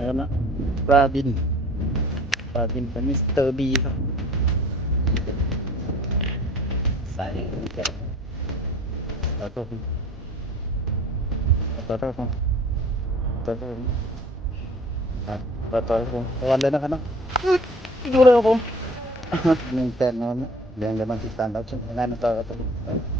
นะครับนะปลาบินปลาบินเป็นมิสเตอร์บีครับ ใส่แกะแล้วก็ต่อต่อครับต่อต่อครับต่อต่อครับผมวันเลยนะครับเนาะดูเลยครับผมหนึ่งแปดนอนนะเรียงเดี๋ยวมาติดตามรับชมงานต่อครับผม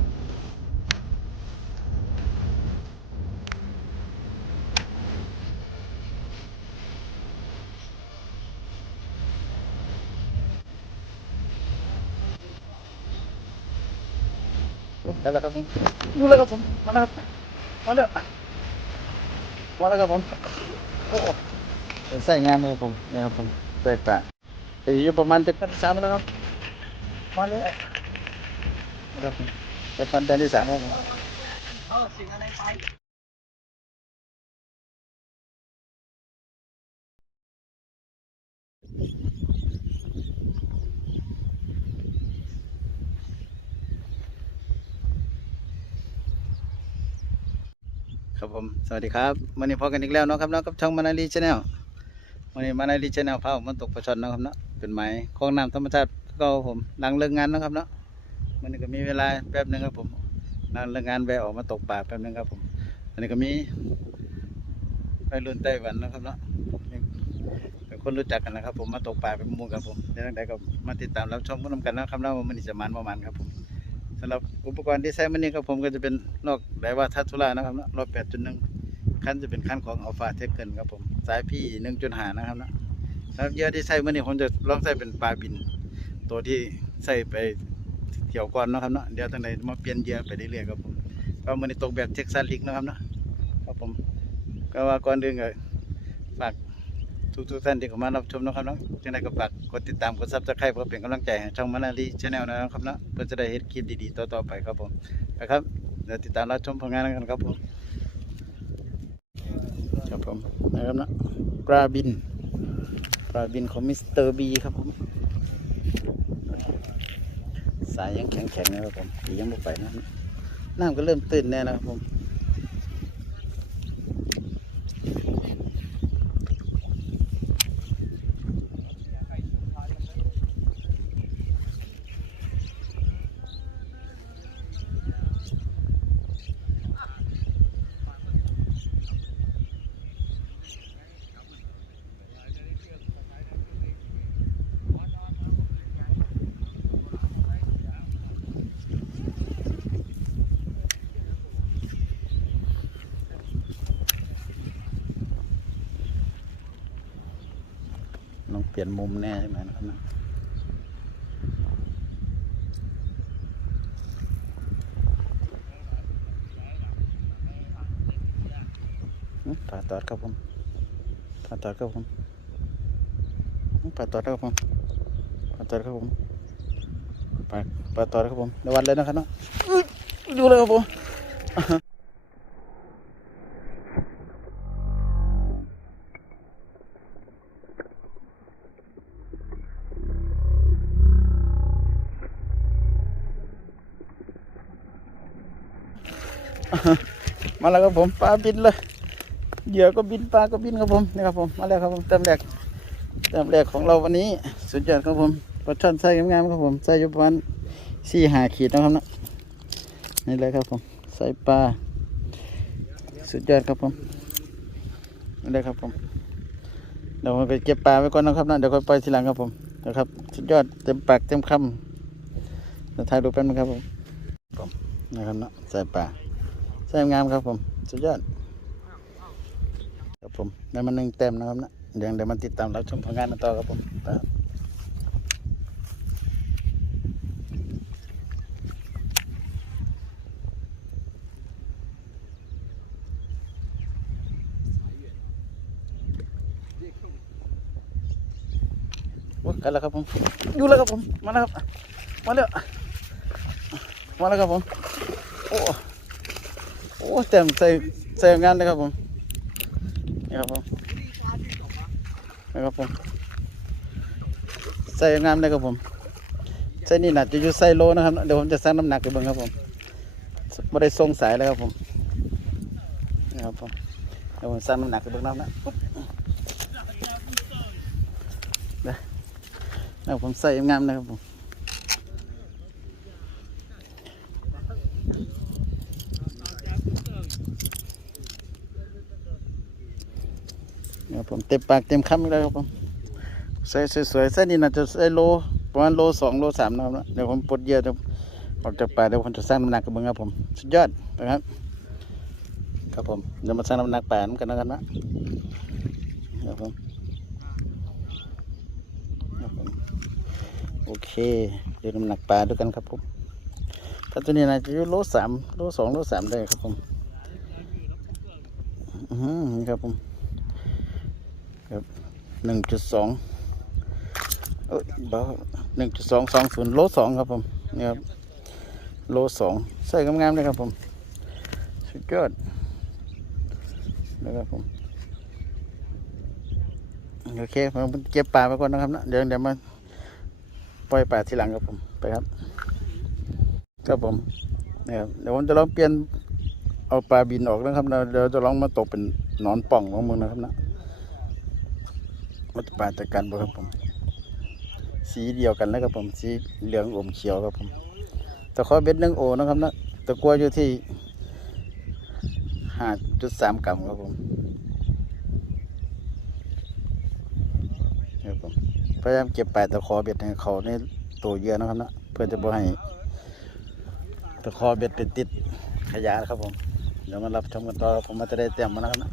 ได้แล้วครับผมดูเลยครับผมมาแล้วครับมาแล้วมาแล้วครับผมโอ้ใส่งานเลยผมนี่ครับผมใส่ปะอยู่ประมาณจะกั สวครับผมเป็นพันเดือนที่สามแล้วผมครับมสดีครับวันนี้พบกันอีกแล้วเนาะครับเนาะกับช่องมานาลีชาแนลวันนี้มานาลีชาแนลพาผมมาตกปลาช่อนนะครับเนาะเป็นไม้คลองน้ำธรรมชาติก็ผมหลังเลิกงานนะครับเนาะวันนี้ก็มีเวลาแป๊บหนึงครับผมหลังเลิกงานแวะออกมาตกปลาแป๊บหนึงครับผมอันนี้ก็มีไปรุ่นไต้หวันนะครับเนาะเป็นคนรู้จักกันนะครับ ผมมาตกปลาเป็นมู่กันผมเดี๋ยวทางใดก็มาติดตามรับชมกันนำกันนะครับเนาะว่ามันจะมันประมาณครับผม สำหรับอุปกรณ์ที่ใช้มันนี้ครับผมก็จะเป็นนอกไดว่าทัตุลานะครับนะรอบแปดจุดหนึ่งคันจะเป็นคันของอัลฟาเทคเกิลครับผมสายพี่หนึ่งจุดหานะครับนะสำหรับเยื่อที่ใส่มื่อนี้ผมจะลองใส่เป็นปลาบิน ตัวที่ใส่ไปเที่ยวก่อนนะครับนะเดี๋ยวทางใดมาเปลี่ยนเยื่อไปเรื่อยๆครับผมก็มื่อนี้ตกแบบเท็กซัสลิกนะครับนะครับผมก็ว่าก่อนอื่นก็ฝาก ทุกทุกท่านที่เข้ามารับชมนะครับเนาะจังไดก็ฝากกดติดตามกดซับสไครป์เพื่อเป็นกำลังใจให้ช่องมานาลีชาแนลนะครับเนาะเพื่อจะได้เห็นคลิปดีๆต่อๆไปครับผมนะครับเดี๋ยวติดตามรับชมผลงานกันครับผมครับผมนะครับนะปลาบินปลาบินของมิสเตอร์บีครับผมสายยังแข็งๆนะครับผมตียังไม่ไปนะน้ำก็เริ่มตื่นแน่นะครับผม ลี่ยนมุมแน่ใช่ไหมนะครับนะอืมปลาตอดครับผมปลาตอดครับผมอืมปลาตอดครับผมปลาตอดครับผมปลาปลาตอดครับผมในวันเลยนะครับเนาะอื้อดูเลยครับผม มาแล้วครับผมปลาบินเลยเหยื่อก็บินปลาก็บินครับผมนี่ครับผมมาแล้วครับผมเต็มแรกเต็มแรกของเราวันนี้สุดยอดครับผมปลาช่อนไส้งามๆครับผมไส้ยู่ประมาณสี่หาขีดนะครับนะนี่เลยครับผมใส่ปลาสุดยอดครับผมนี่เลยครับผมเดี๋ยวผมไปเก็บปลาไว้ก่อนนะครับนะเดี๋ยวค่อยปล่อยทีหลังครับผมนะครับสุดยอดเต็มปากเต็มคำเดี๋ยวถ่ายรูปแป๊บนึงครับผมนะครับนาะใส่ปลา ใส่งามครับผม สุดยอด ครับผมได้มาหนึ่งเต็มนะครับนะเดี๋ยวเดี๋ยวมันติดตามรับชมผลงานต่อครับผมครับกันแล้วครับผมอยู่แล้วครับผม มาแล้วครับ มาแล้ว มาแล้วครับผม โอ้ โอ้เต็มใส่ใส่งานเลยครับผมนี่ครับผมนี่ครับผมใส่งานเลยครับผมใส่นี่น่าจะอยู่ใส่โลนะครับเดี๋ยวผมจะสั่งน้ำหนักไปบิ่งครับผมไม่ได้ทรงสายเลยครับผมนี่ครับผมเดี๋ยวผมสั่งน้ำหนักไปบิ่งน้ำนะปุ๊บนะแล้วผมใส่งามนะครับผม เนี่ยผมเต็มปากเต็มคำอีกแล้วครับผมใส่สวยๆใส่นี่น่าจะใส่โลประมาณโลสองโลสามนะครับเดี๋ยวผมปลดเยื่อเดี๋ยวออกจากป่าเดี๋ยวผมจะสร้างน้ำหนักกับมึงครับผมสุดยอดนะครับ ครับผมเดี๋ยวมาสร้างน้ำหนักป่าน้ำกันนะครับนะครับผมโอเคเดี๋ยวน้ำหนักปลาด้วยกันครับผมถ้าตัวนี้น่าจะอยู่โลสามโลสองโลสามได้ครับผมอือครับผม ครับหนึ่งจุดสองเอ้ยเบาหนึ่งจุดสองสองศูนย์โลสองครับผมนี่ครับโลสองใส่งามๆเลยครับผม สุดยอดนะครับผมโอเคผมเก็บปลาไปก่อนนะครับนะเดี๋ยวเดี๋ยวมาปล่อยปลาทีหลังครับผมไปครับครับผมนะครับเดี๋ยวผมจะลองเปลี่ยนเอาปลาบินออกนะครับเดี๋ยวจะลองมาตกเป็นนอนป่องของมึงนะครับนะ ว่าจะปาจากกันบ่ครับผม สีเดียวกันนะครับผม สีเหลืองอมเขียวครับผมตะขอเบ็ดหนึ่งโอนะครับนะตะกัวอยู่ที่ห้าจุดสามกรัมครับผมครับผมพยายามเก็บปลายตะขอเบ็ดให้เขาในตัวเยอะนะครับนะเพื่อจะบ่ให้ตะขอเบ็ดไปติดขยะครับผมเดี๋ยวมารับชมกันต่อผมมาจะได้เตรียมมานะครับนะ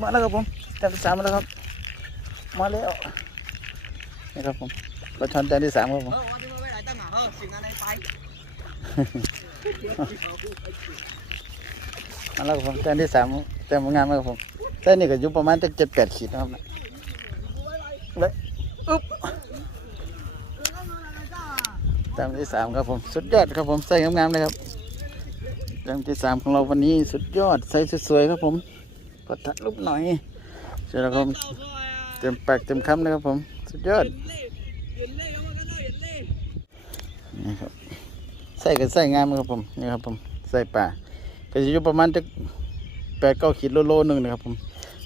มาแล้วครับผมจานที่สามมาแล้วครับ มาแล้วนี่ครับผมเราชนจานที่สามครับผมมาแล้วครับผมจานที่สามแต้มงามมาครับผมแต่นี่ก็อยู่ประมาณจะเจ็ดแปดขีดนะครับเลยอึ๊บแต้มที่สามครับผมสุดยอดครับผมใส่งามๆเลยครับแต้มที่สามของเราวันนี้สุดยอดใส่สวยๆครับผม ปัดทัดรูปหน่อยเสร็จแล้วครับผมเต็มปากเต็มคำเลยครับผม สุดยอดนี่ครับใส่ก็ใส่งามครับผมนี่ครับผมใส่ป่าก็จะอยู่ประมาณจะแปดเก้าขีดโลโลหนึ่งนะครับผม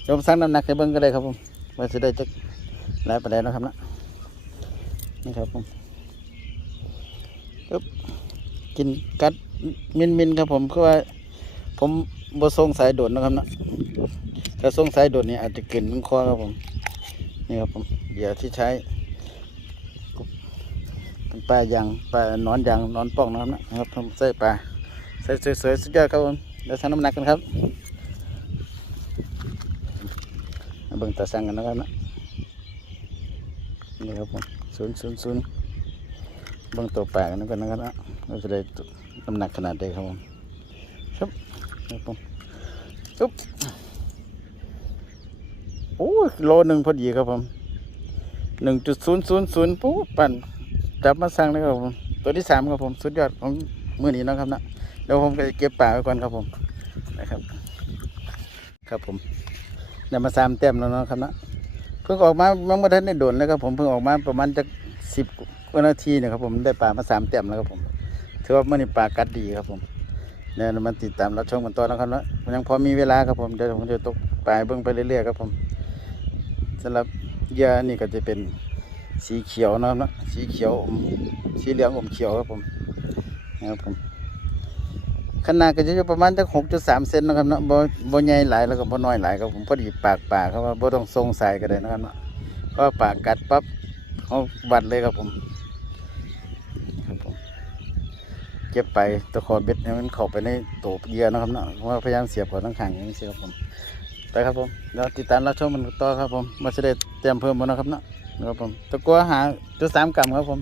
เดี๋ยวผมสั่งน้ำหนักให้เบิ้งก็ได้ครับผมว่าจะได้จะหลายประเด็นนะครับนะนี่ครับผมปึ๊บกินกัดมินมินครับผมคือว่าผม บ่ทรงสายโดดนะครับนะถ้าทรงสายโดดนี่อาจจะเกินมันคอครับผมนี่ครับผมเหยื่อที่ใช้ปลายางปลานอนยางนอนป่องนะครับนะครับผมใส่ปลาใส่สวยๆสุดยอดครับผมเดี๋ยวสั่งน้ำหนักกันครับเบิ่งตาสั่งกันนะครับนะนี่ครับผมศูนย์ศูนย์ศูนย์เบิ่งตัวปลากันนะครับนะเราจะได้น้ำหนักขนาดใดครับผม ครับครับผมอุ๊บโอ้ยโลหนึ่งพอดีครับผมหนึ่งจุดศูนย์ศูนย์ศูนย์ปุ๊บปั่นจับมาสั่งเลยครับผมตัวที่สามครับผมสุดยอดของมือนี้นะครับนะเดี๋ยวผมจะเก็บปลาไว้ก่อนครับผมนะครับ ครับผมเดี๋ยวมาสามเต็มแล้วนะครับนะเพิ่งออกมาเมื่อทันได้โดนเลยครับผมเพิ่งออกมาประมาณจะสิบกว่านาทีเนะครับผมได้ปลามาสามเต็มแล้วครับผมถือว่ามื่อนี้ปลากัดดีครับผม เดี๋ยวเรามาติดตามรับชมกันต่อนะครับเนาะยังพอมีเวลาครับผมเดี๋ยวผมจะตกปลาให้เบิ่งไปเรื่อยๆครับผมสำหรับเหยื่อนี่ก็จะเป็นสีเขียวนะครับเนาะสีเขียวอมสีเหลืองอมเขียวครับผมนะครับผมขนาดก็จะอยู่ประมาณจักหกจุดสามเซนนะครับเนาะบ่บ่ใหญ่หลายแล้วก็บ่น้อยหลายครับผมพอดีปากป่าเขาว่าบ่ต้องทรงใสายก็ได้นะครับเนาะเพราะว่าปากกัดปั๊บเขาบัดเลยครับผมครับผม เก็บไปตะขอเบ็ดให้มันเข้าไปในโตเยื่อนะครับเนาะเพราะว่าพยายามเสียบก่อนทั้งข้างอย่างนี้ครับผมไปครับผมเดี๋ยวติดตามรับชมมันต่อครับผมมาเสด็จเตรียมเพิ่มมานะครับเนาะครับผมตะกัวหาจุดสามกรัมครับผม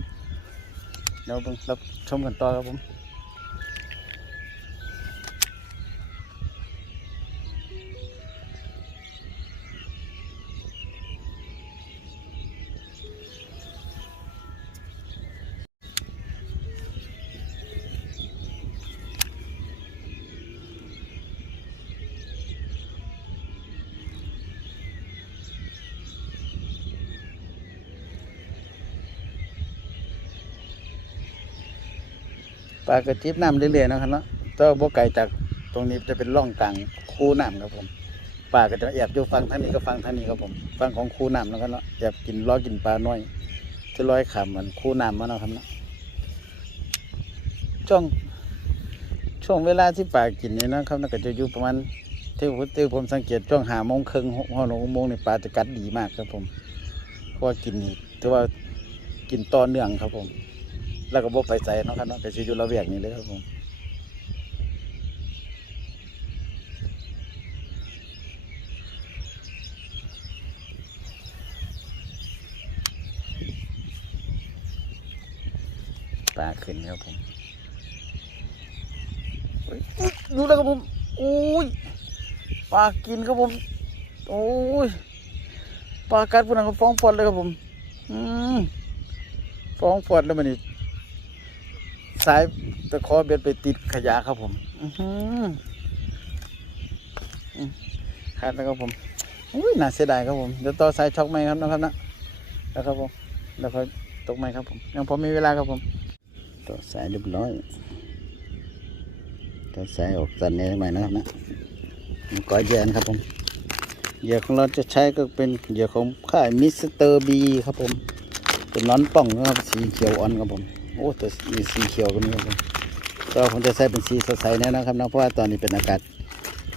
เดี๋ยวผมรับชมกันต่อครับผม ลากระจิบน้ำเรื่อยๆนะครับเนาะแต่ว่าบ่ไกลจากตรงนี้จะเป็นร่องกลางคูน้ำครับผมปลาก็จะแอบอยู่ฟังทางนี้ก็ฟังทางนี้ครับผมฟังของคูน้ำนะครับเนาะแอบกินล้อกินปลาน้อยจะลอยขามเหมือนคูน้ำมาเนาะครับเนาะช่วงช่วงเวลาที่ปลากินนี่นะครับน่าก็จะอยู่ประมาณที่ผมที่ผมสังเกตช่วงหาโมงครึ่งหกโมงนี่ปลาจะกัดดีมากครับผมเพราะว่ากินนี่ถือว่ากินต่อเนื่องครับผม แล้วก็บ่ไปใส่เนาะครับเนาะก็สิอยู่ระเบียงนี่เลยครับผมปลาขึ้นครับผมเฮ้ยดูแล้วครับผมโอ้ยปลากินครับผมโอ้ยปลากัดพวกนั้นก็ฟ้องฟอดเลยครับผม อืมฟ้องฟอดแล้วมันนี่ สายตะขอเบ็ดไปติดขยะครับผมอือหืออืมขาดแล้วครับผมอุ้ยน่าเสียดายครับผมเดี๋ยวต่อสายช็อกไหมครับนะครับนะแล้วครับผมแล้วก็ตกไหมครับผมยังพอมีเวลาครับผมต่อสายเรียบร้อยต่อสายออกสันนี้ทำไมนะครับนะมันก้อยเหยื่อนะครับผมเหยื่อของเราจะใช้ก็เป็นเหยื่อของค่ายมิสเตอร์บีครับผมเป็นน้อนป่องนะครับสีเขียวอ่อนครับผม โอ้แต่มีสีเขียวก็มีครับผมก็ผมจะใส่เป็นสีสดใสแน่นะครับนะเพราะว่าตอนนี้เป็นอากาศ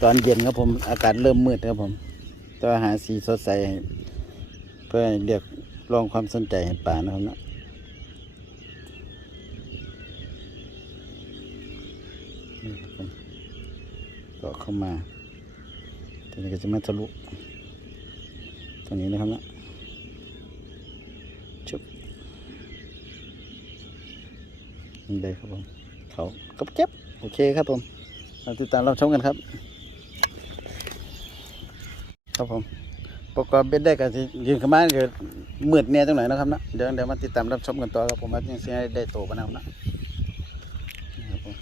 ตอนเย็นครับผมอากาศเริ่มมืดครับผมต้องหาสีสดใสเพื่อเรียกรองความสนใจให้ป่านะครับนะก็เข้ามาทีนี้ก็จะมาทะลุตรงนี้นะครับนะ ชุบ นี่เลยครับผม เขากับเก็บโอเคครับผมเราติดตามรับชมกันครับ ครับผมประกอบเบ็ดได้กันยืนขึ้นมาเกิดมืดเนี่ยตรงไหนนะครับนะเดี๋ยวเดี๋ยวมาติดตามรับชมกันต่อครับผมว่ายังสิได้โตกันนะครับนะนี่ครับผม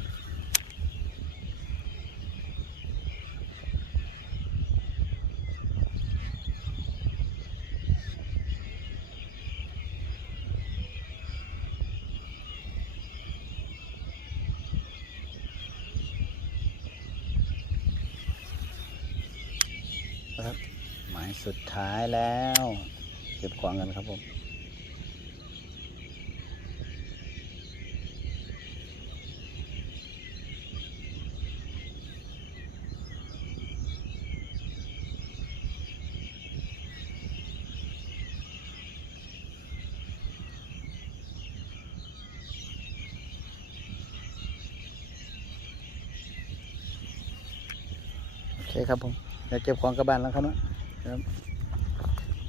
ครับหมายสุดท้ายแล้ว เก็บของกันครับผมโอเคครับผมเดี๋ยวเก็บของกลับบ้านแล้วครับเนาะ ครับ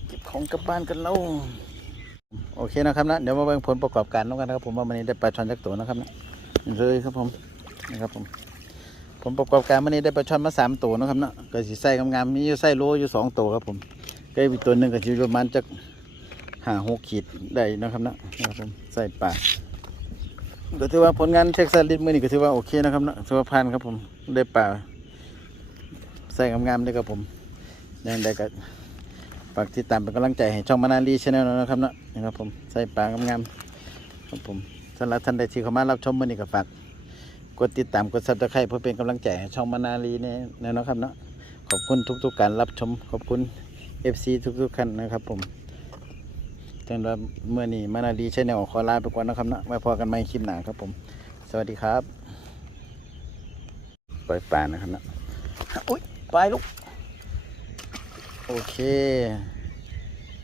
เก็บของกลับบ้านกันแล้วโอเคนะครับนะเดี๋ยวมาเบิ่งผลประกอบการแล้วกันนะครับ ผมว่าวันนี้ได้ปลาช่อนจักตัวนะครับนะเลยครับผมนะครับผมผลประกอบการวันนี้ได้ปลาช่อนมาสามตัวนะครับนะก็สีใส่งามๆมีอยู่ใส่โลอยู่สองตัวครับผมก็อีกตัวหนึ่งก็อยู่ประมาณจักห้าหกขีดได้นะครับนะนะครับผมใส่ปลาก็ถือว่าผลงานเช็คสลิดมือนี่ก็ถือว่าโอเคนะครับนะถือว่าผ่านครับผมได้ปลาใส่งามๆด้วยครับผม ยังได้ก็ฝากติดตามเป็นกำลังใจให้ช่องมานาลีชาแนลนะครับเนาะนะครับผมใส่ปลางามๆครับผมสำหรับท่านใดที่เข้ามารับชมมือนี้ก็ฝากกดติดตามกดซับสไครต์เพื่อเป็นกำลังใจให้ช่องมานาลีเนี่ยนะครับเนาะขอบคุณทุกๆการรับชมขอบคุณ FC ทุกๆท่านนะครับผมสำหรับเมื่อนี้มานาลีชาแนลขอลาไปก่อนนะครับเนาะไว้พอกันใหม่คลิปหน้าครับผม สวัสดีครับ ปล่อยปลานะครับเนาะอุ้ยไปลูก โอเค